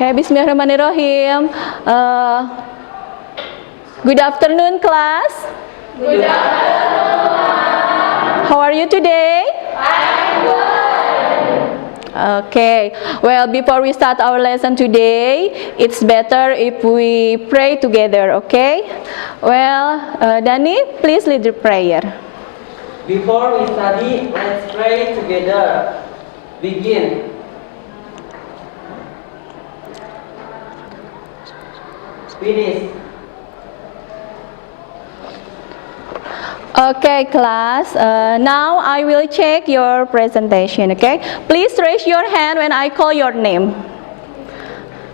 Okay, Bismillahirrahmanirrahim. Good afternoon, class. Good afternoon. How are you today? I'm good. Okay, well, before we start our lesson today, it's better if we pray together, okay? Well, Dani, please lead the prayer. Before we study, let's pray together. Begin. Finish. Okay, class, now I will check your presentation, okay? Please raise your hand when I call your name.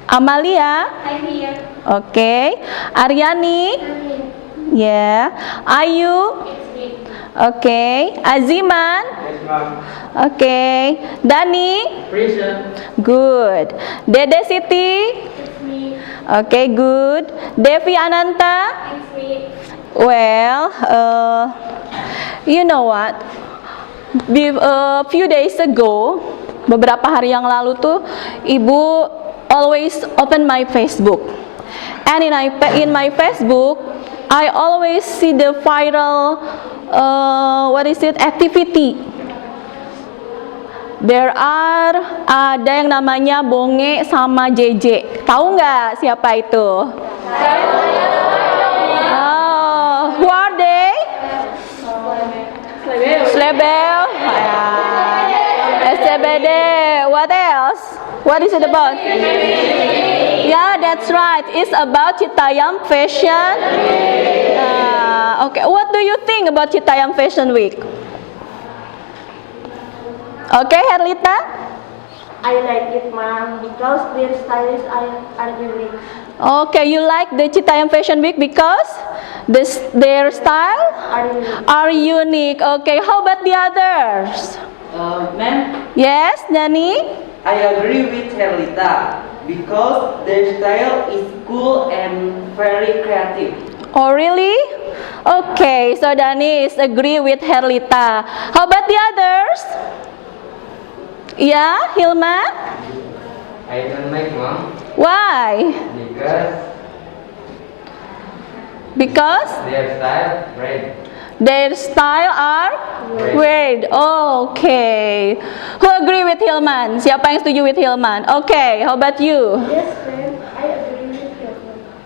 Amalia? I'm here. Okay. Aryani? Yeah. Ayu? It's me. Okay. Aziman? Yes, ma'am. Okay. Dani? Present. Good. Dede Siti? It's me. Okay, good. Devi Ananta? It's me. Well, you know what? A few days ago, beberapa hari yang lalu tuh, Ibu always open my Facebook. And in my Facebook, I always see the viral, activity. Ada yang namanya Bonge sama JJ. Tahu nggak siapa itu? Who are they? Slebel. SCBD. What else? What is it about? Yeah, that's right. It's about Citayam Fashion. Okay, what do you think about Citayam Fashion Week? Okay, Herlita? I like it, ma'am, because their styles are unique. Okay, you like the Citayam Fashion Week because their style are unique. Okay, how about the others? Ma'am, Yes, Dani? I agree with Herlita because their style is cool and very creative. Oh, really? Okay, so Dani is agree with Herlita. How about the others? Yeah, Hilma? I don't like, mom, Why? because Because their style red. their style are weird. Oh, okay. Who agree with Hilman? Siapa yang setuju with Hilman? Okay, how about you? Yes, ma'am, I agree with you.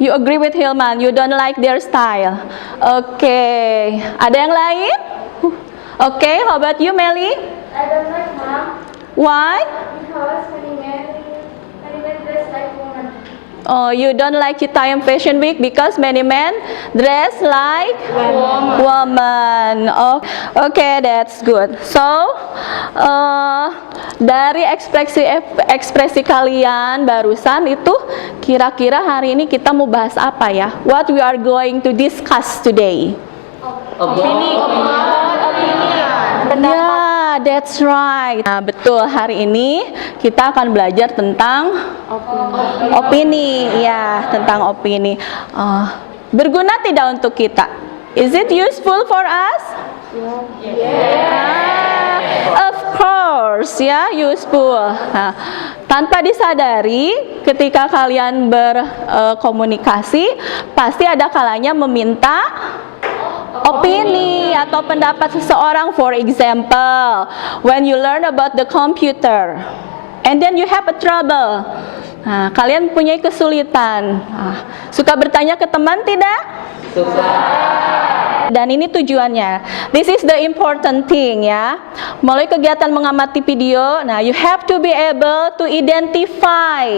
You agree with Hilman? You don't like their style? Okay. Ada yang lain? Okay, how about you, Melly? I don't like, ma'am, Why? because many men dress like women. Oh, you don't like Citayam Fashion Week because many men dress like woman. Oh, okay, that's good. So, dari ekspresi kalian barusan itu, kira-kira hari ini kita mau bahas apa ya? What we are going to discuss today? Ya, that's right. Nah, betul. Hari ini kita akan belajar tentang opini. Ya, tentang opini. Berguna tidak untuk kita? Is it useful for us? Of course, ya, useful. Nah, tanpa disadari, ketika kalian berkomunikasi, pasti ada kalanya meminta opini atau pendapat seseorang. For example, when you learn about the computer and then you have a trouble, nah, kalian punya kesulitan, suka bertanya ke teman tidak? Suka. Dan ini tujuannya. This is the important thing, ya. Melalui kegiatan mengamati video, nah, you have to be able to identify.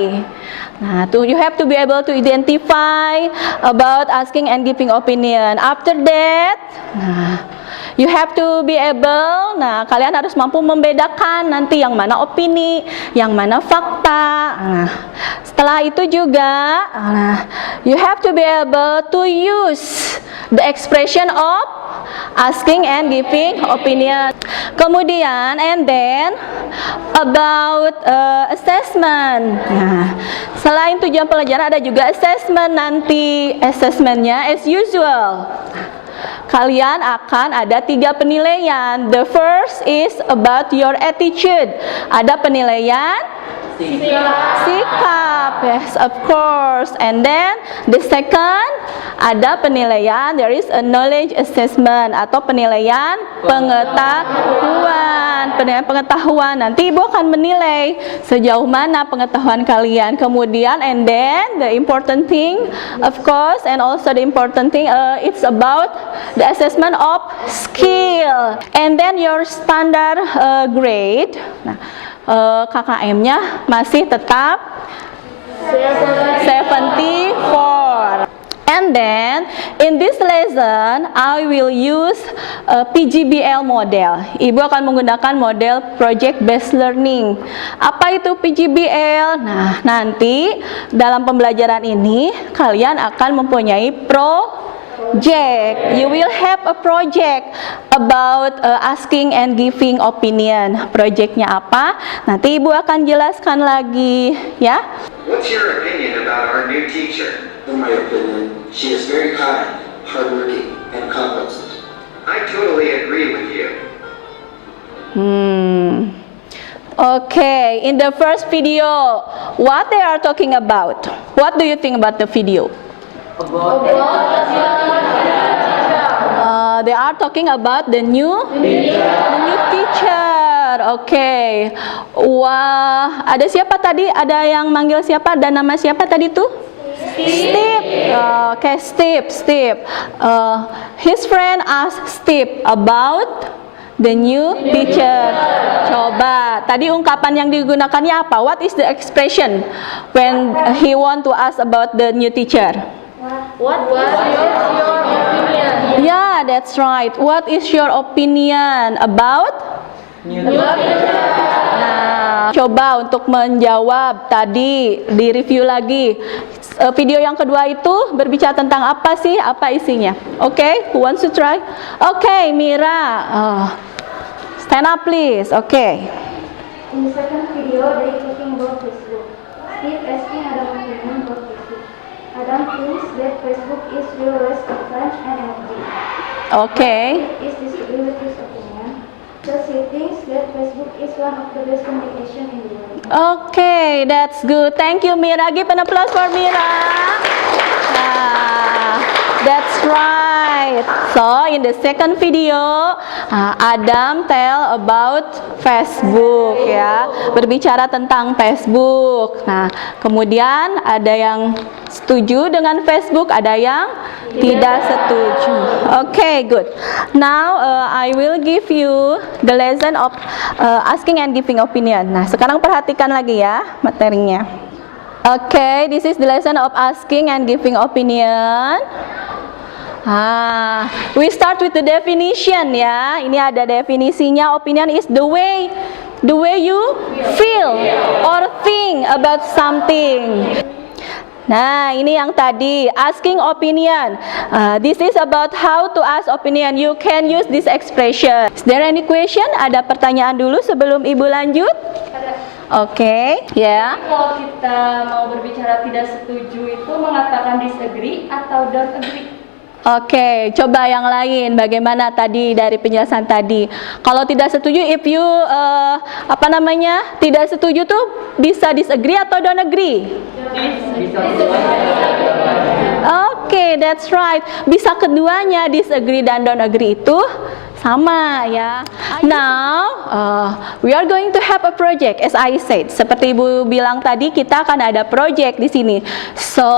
Nah, you have to be able to identify about asking and giving opinion. After that, nah, you have to be able, nah, kalian harus mampu membedakan nanti yang mana opini, yang mana fakta. Nah, setelah itu juga, nah, you have to be able to use the expression of asking and giving opinion. Kemudian, and then about assessment. Nah, selain tujuan pelajaran ada juga assessment nanti. Assessmentnya as usual. Kalian akan ada 3 penilaian. The first is about your attitude. Ada penilaian sikap. Yes, of course. And then the second, ada penilaian, there is a knowledge assessment atau penilaian pengetahuan. Penilaian pengetahuan, nanti Ibu akan menilai sejauh mana pengetahuan kalian. Kemudian, and then the important thing, of course, and also the important thing, it's about the assessment of skill. And then your standard grade. Nah, KKM-nya masih tetap 74. And then in this lesson I will use PGBL model. Ibu akan menggunakan model project based learning. Apa itu PGBL? Nah, nanti dalam pembelajaran ini kalian akan mempunyai project. You will have a project about asking and giving opinion. Projectnya apa? Nanti Ibu akan jelaskan lagi, ya. What's your opinion about our new teacher? In my opinion, she is very kind, hardworking, and competent. I totally agree with you. Okay, in the first video, what they are talking about? What do you think about the video? They are talking about the new teacher. Okay. Wah, ada siapa tadi? Ada yang manggil siapa? Ada nama siapa tadi tuh? Steve. Okay, Steve. His friend asked Steve about the new teacher. Coba, tadi ungkapan yang digunakannya apa? What is the expression when he want to ask about the new teacher? What is your opinion? Yeah, that's right. What is your opinion about? Nah, coba untuk menjawab tadi, di-review lagi. Video yang kedua itu berbicara tentang apa sih? Apa isinya? Okay, who wants to try? Okay, Mira. Stand up please. Okay. In the second video, they talking about Facebook. Steve asking Adam opinion about Facebook. Adam thinks that Facebook is real waste of time and energy. Okay. Is disagree with his opinion. Thus he thinks that Facebook is one of the best communication in the world. Okay, that's good. Thank you, Mira. Give an applause for Mira. That's right. So in the second video, Adam tell about Facebook, ya, berbicara tentang Facebook. Nah, kemudian ada yang setuju dengan Facebook, ada yang tidak setuju. Okay, good. Now I will give you the lesson of asking and giving opinion. Nah, sekarang perhatikan lagi ya materinya. Okay, this is the lesson of asking and giving opinion. We start with the definition, ya. Ini ada definisinya. Opinion is the way you feel or think about something. Nah, ini yang tadi, asking opinion. This is about how to ask opinion. You can use this expression. Is there any question? Ada pertanyaan dulu sebelum Ibu lanjut? Oke, ya. Kalau kita mau berbicara tidak setuju itu mengatakan disagree atau don't agree? Oke, coba yang lain. Bagaimana tadi dari penjelasan tadi? Kalau tidak setuju, if you tidak setuju tuh bisa disagree atau don't agree? Oke, that's right. Bisa keduanya, disagree dan don't agree itu sama, ya. Now, we are going to have a project, as I said. Seperti Ibu bilang tadi, kita akan ada project di sini. So,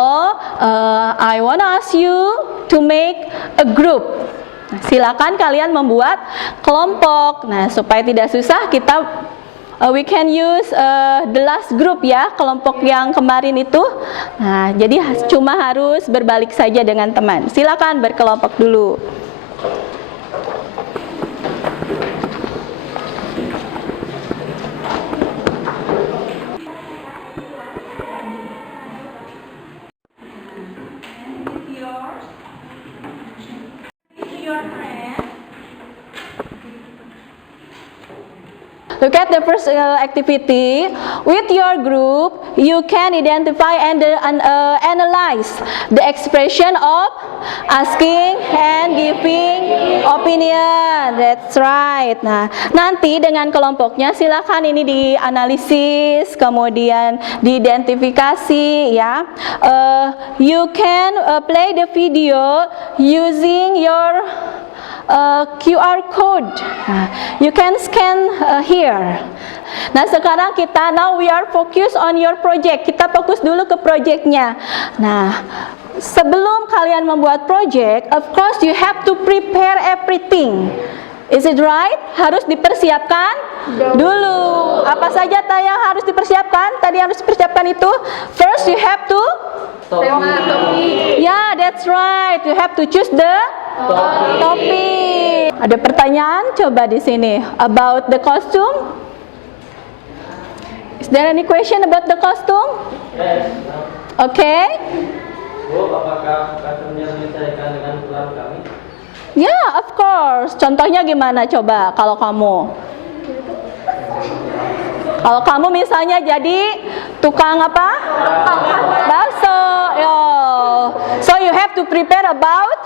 I want to ask you to make a group. Silakan kalian membuat kelompok. Nah, supaya tidak susah, we can use the last group, ya, kelompok yang kemarin itu. Nah, jadi cuma harus berbalik saja dengan teman. Silakan berkelompok dulu. Look at the first activity. With your group, you can identify and analyze the expression of asking and giving opinion. That's right. Nah, nanti dengan kelompoknya silakan ini dianalisis, kemudian diidentifikasi ya. You can play the video using your QR code. You can scan here. Nah, sekarang now we are focus on your project. Kita fokus dulu ke projectnya. Nah, sebelum kalian membuat project, of course you have to prepare everything. Is it right? Harus dipersiapkan dulu. Apa saja yang harus dipersiapkan? Tadi harus dipersiapkan itu. First you have to Yeah, that's right. You have to choose the topic. Ada pertanyaan? Coba di sini about the costume. Is there any question about the costume? Yes. Okay. Bu, apakah kostumnya menyesuaikan dengan tulang kami? Yeah, of course. Contohnya gimana coba kalau kamu? Kalau kamu misalnya jadi tukang apa? Bakso. Yo. So you have to prepare about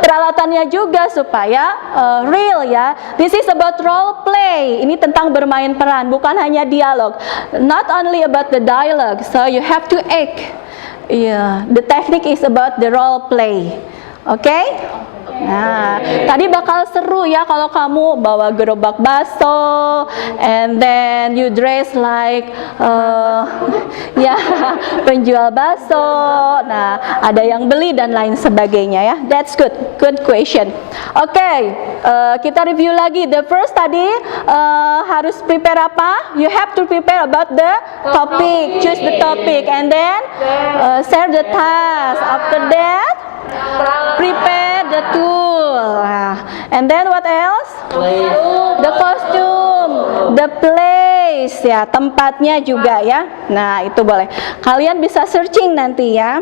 peralatannya juga supaya real ya. This is about role play. Ini tentang bermain peran, bukan hanya dialog. Not only about the dialogue. So you have to act. Yeah, the technique is about the role play. Okay? Nah, tadi bakal seru ya kalau kamu bawa gerobak bakso, and then you dress like ya penjual bakso. Nah, ada yang beli dan lain sebagainya ya. That's good question. Okay, kita review lagi. The first tadi harus prepare apa? You have to prepare about the topic. Choose the topic, and then share the task. After that, prepare the tool. And then what else? The costume, the place ya, tempatnya juga ya. Nah, itu boleh. Kalian bisa searching nanti ya.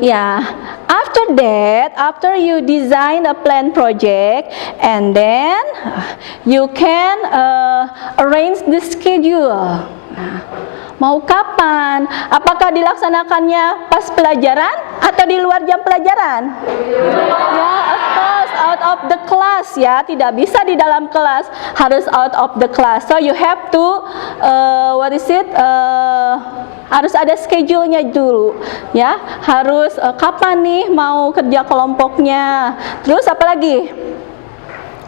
Ya, after that, after you design a plan project, and then you can arrange the schedule. Nah, mau kapan? Apakah dilaksanakannya pas pelajaran atau di luar jam pelajaran? Ya, of course, out of the class ya. Tidak bisa di dalam kelas, harus out of the class. So you have to, harus ada schedule-nya dulu ya. Harus kapan nih mau kerja kelompoknya. Terus apa lagi?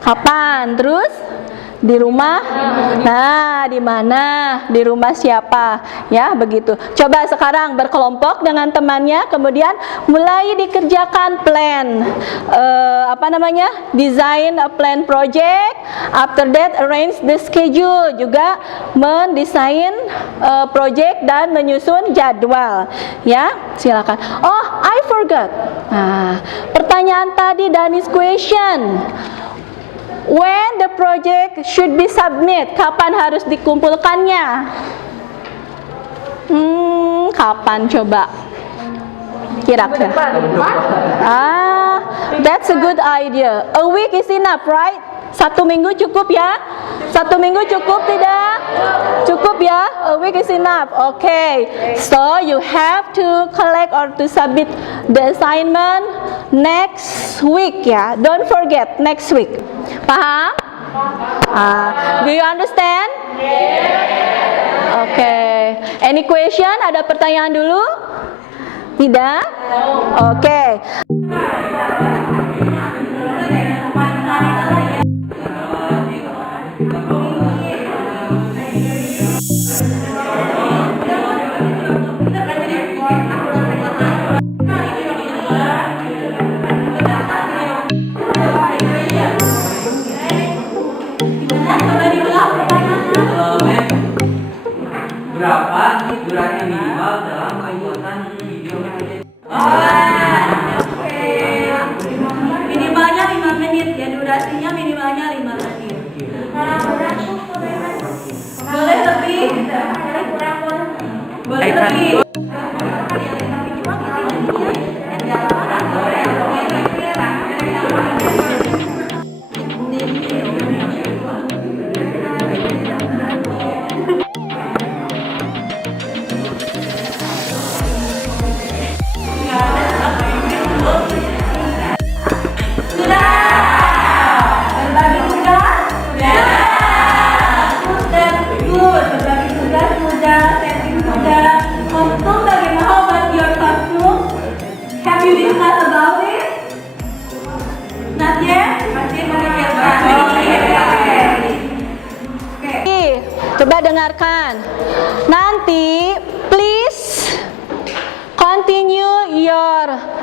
Kapan? Terus di rumah? Nah, di mana? Di rumah siapa? Ya, begitu. Coba sekarang berkelompok dengan temannya, kemudian mulai dikerjakan plan. Design a plan project. After that, arrange the schedule. Juga mendesain project dan menyusun jadwal. Ya, silakan. Oh, I forgot. Nah, pertanyaan tadi, Dani's question. When the project should be submit? Kapan harus dikumpulkannya? Kapan coba? Kira-kira. That's a good idea. A week is enough, right? 1 minggu cukup ya? 1 minggu cukup tidak? Cukup ya? A week is enough. Okay. So you have to collect or to submit the assignment next week ya. Don't forget next week. Paham? Do you understand? Okay. Any question? Ada pertanyaan dulu? Tidak? Okay. Berapa durasi minimal dalam pembuatan video? Minimalnya 5 menit ya, durasinya minimalnya 5 menit. Boleh lebih, boleh lebih.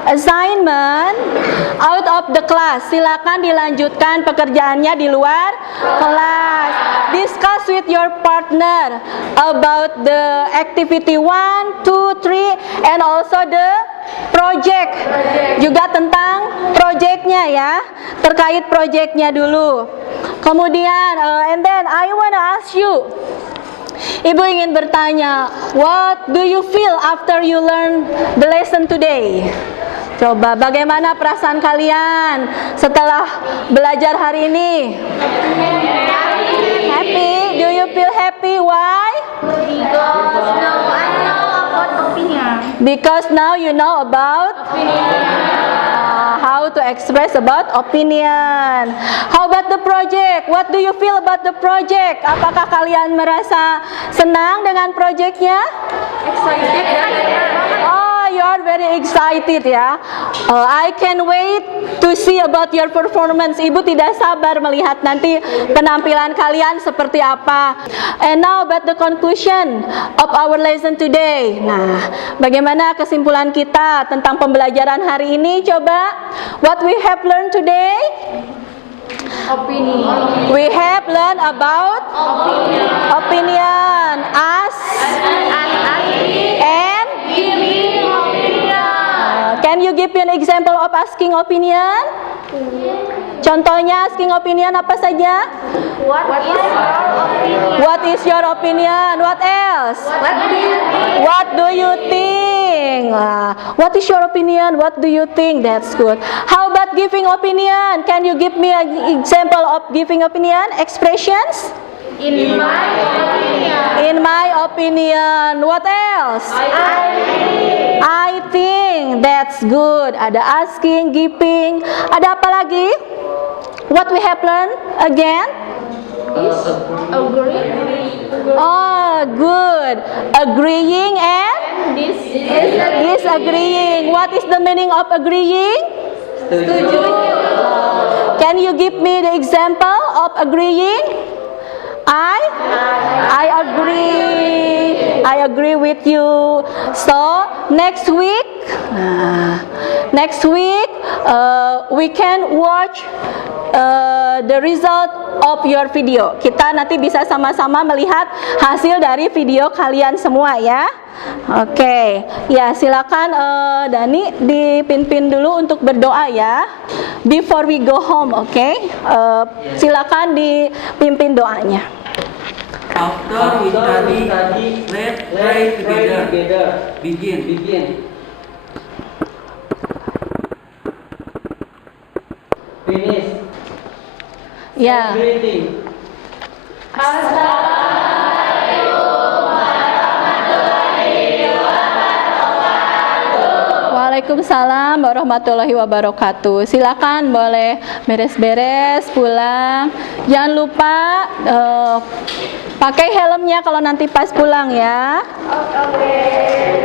assignment out of the class. Silakan dilanjutkan pekerjaannya di luar kelas. Discuss with your partner about the activity 1, 2, 3 and also the project. Juga tentang projectnya ya. Terkait projectnya dulu. Kemudian and then I wanna ask you, Ibu ingin bertanya, what do you feel after you learn the lesson today? Coba, bagaimana perasaan kalian setelah belajar hari ini? Happy? Do you feel happy? Why? Because now you know about how to express about opinion. How about the project? What do you feel about the project? Apakah kalian merasa senang dengan projectnya? Excited. Oh, you are very excited ya. I can wait to see about your performance. Ibu tidak sabar melihat nanti penampilan kalian seperti apa. And now about the conclusion of our lesson today. Nah, bagaimana kesimpulan kita tentang pembelajaran hari ini? Coba, what we have learned today? Opinion. We have learned about opinion. Ask and giving opinion. Can you give me an example of asking opinion? Contohnya asking opinion apa saja? What is your opinion? What else? What do you think? What is your opinion? What do you think? That's good. How about giving opinion? Can you give me an example of giving opinion? Expressions? In my opinion. In my opinion. What else? I think. That's good. Ada asking, giving. Ada apa lagi? What we have learned again? Oh, good. Agreeing and disagreeing. What is the meaning of agreeing? Setuju. Can you give me the example of agreeing? I agree with you. So next week we can watch the result of your video. Kita nanti bisa sama-sama melihat hasil dari video kalian semua ya. Oke, ya silakan Dani dipimpin dulu untuk berdoa ya. Before we go home, oke? Silakan dipimpin doanya. After we study, let's pray together. Begin. Finish. Ya. Greeting. Waalaikumsalam warahmatullahi wabarakatuh. Silakan boleh beres-beres pulang. Jangan lupa pakai helmnya kalau nanti pas pulang ya. Oke.